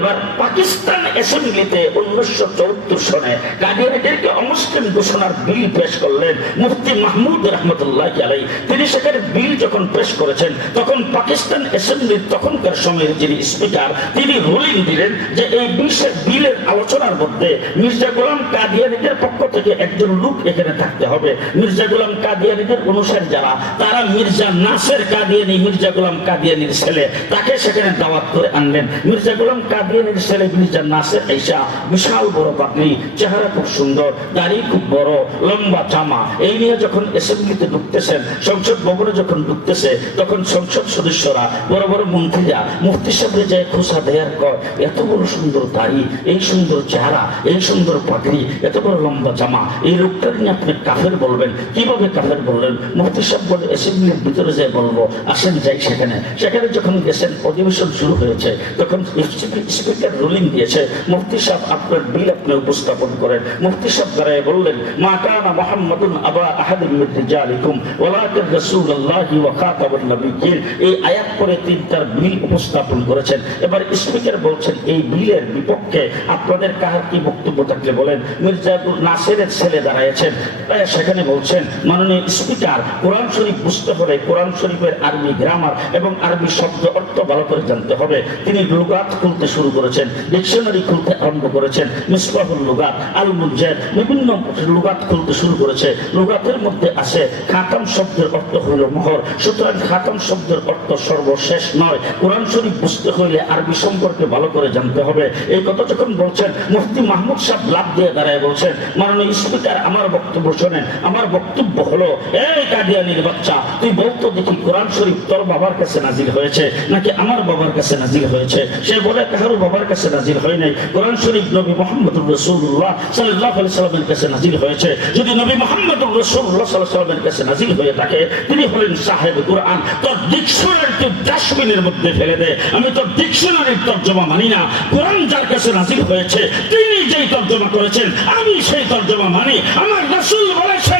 এবার পাকিস্তান অ্যাসেম্বলিতে উনিশশো চৌত্তর সনে কাদিয়ানিদেরকে অমুসলিম ঘোষণার বিল পেশ করলেন মুফতি মাহমুদ রহমতুল্লাহ আলাই তিনি সেখানে বিল যখন পেশ করেছেন, তখন পাকিস্তান অ্যাসেম্বলির তখনকার সময়ের যিনি স্পিকার, তিনি রুলিং দিলেন যে এই বিশের বিলের আলোচনার মধ্যে মির্জা গোলাম কাদিয়ানিদের পক্ষ থেকে একজন লোক এখানে থাকতে হবে। মির্জা গোলাম কাদিয়ানিদের অনুসারী যারা, তারা মির্জা নাসের কাদিয়ানি, মির্জা গোলাম কাদিয়ানির ছেলে। তাকে সেখানে দাওয়াত করে আনলেন। মির্জা গোলাম কাদিয়ানির ছেলে মির্জা নাসের ঈশা, বিশাল বড় পাগড়ি, চেহারা খুব সুন্দর, দাড়ি খুব বড়, লম্বা জামা, এই নিয়ে যখন অ্যাসেম্বলিতে ঢুকতেছেন, সংসদ ভবনে যখন ঢুকতেছে, তখন সংসদ সদস্যরা, বড় বড় মন্ত্রীরা মুফতি সাহেবের যায় খোসা দেয়ার কর, এত বড় সুন্দর দাড়ি, এই সুন্দর চেহারা, এই সুন্দর পাগড়ি, এত বড় লম্বা জামা, এই লোকটার নিয়ে আপনি কাফের বলবেন, কীভাবে কাফের বললেন? মুফতি সাহেব বলে অ্যাসেম্বলির ভিতরে যাই বলব, আসেন যাই সেখানে। সেখানে যখন গেছেন, অধিবেশন শুরু হয়েছে, তখন স্পিকার রুলিং দিয়েছে। মুফতি সাহেব আপনার বিল আপনি উপস্থাপন করেন। মুফতি সাহেব দাঁড়ায় বললেন, মা কানা মুহাম্মাদুন আবা আহাদিন মিন রিজালিকুম, ওয়ালাকিন রাসূলুল্লাহি ওয়া খাতামুন নবিয়্যিন। এই আয়াত পরে তিনি তার বিল উপস্থাপন করেছেন। এবার স্পিকার বলছেন, এই বিলের বিপক্ষে আপনাদের কার কি বক্তব্য থাকলে বলেন? মির্জা নাসিরের ছেলে দাঁড়াইছেন তাই সেখানে বলছেন, মাননীয় স্পিকার কোরআন শরীফ বুঝতে হলে কোরআন শরীফের আরবি গ্রামার এবং আরবি শব্দ অর্থ ভালো করে জানতে হবে। তিনি লুগাত খুলতে শুরু করেছেন ডিকশনারি খুলতে আরম্ভ করেছেন, মিসবাহুল লুগাত আল মুজাদ বিভিন্ন লুগাত খুলতে শুরু করেছে। লুগাতের মধ্যে আছে, খাতাম শব্দের অর্থ হইল মোহর। সুতরাং খাতাম শব্দের অর্থ সর্বশেষ নয়। কোরআন শরীফ বুঝতে হইলে আরবি সম্পর্কে ভালো করে জানতে হবে। এই কথা যখন বলছেন, মুফতি মাহমুদ সাহেব লাভ দিয়ে দাঁড়ায় বলছেন, মাননীয় স্পিকার, আমার বক্তব্য শোনেন, আমার বক্তব্য হলো, এই কাদিয়ানির বাচ্চা, তুই বলতো দেখি কোরআন শরীফ তোর বাবার কাছে নাজিল হয়েছে, নাকি আমার বাবার কাছে নাজিল হয়েছে? সে বলে কাহারও বাবার কাছে নাজিল হয় নাই। কোরআন শরীফ নবী মোহাম্মদ রসুল্লাহ সাল্লাহ সাল্লামের কাছে নাজিল হয়েছে। যদি নবী মোহাম্মদ রসুল্লাহ সাল্লাহ সাল্লামের কাছে নাজিল হয়ে থাকে, তিনি হলেন সাহেব কোরআন। তোর ডিকশনারি তুই ডাস্টবিনের মধ্যে ফেলে দে। আমি তোর ডিকশনারির তর্জমা মানি না। কোরআন যার কাছে নাজিল হয়েছে, তিনি যেই তর্জমা করেছেন, আমি সেই তর্জমা মানি। আমার রাসূল বলেছেন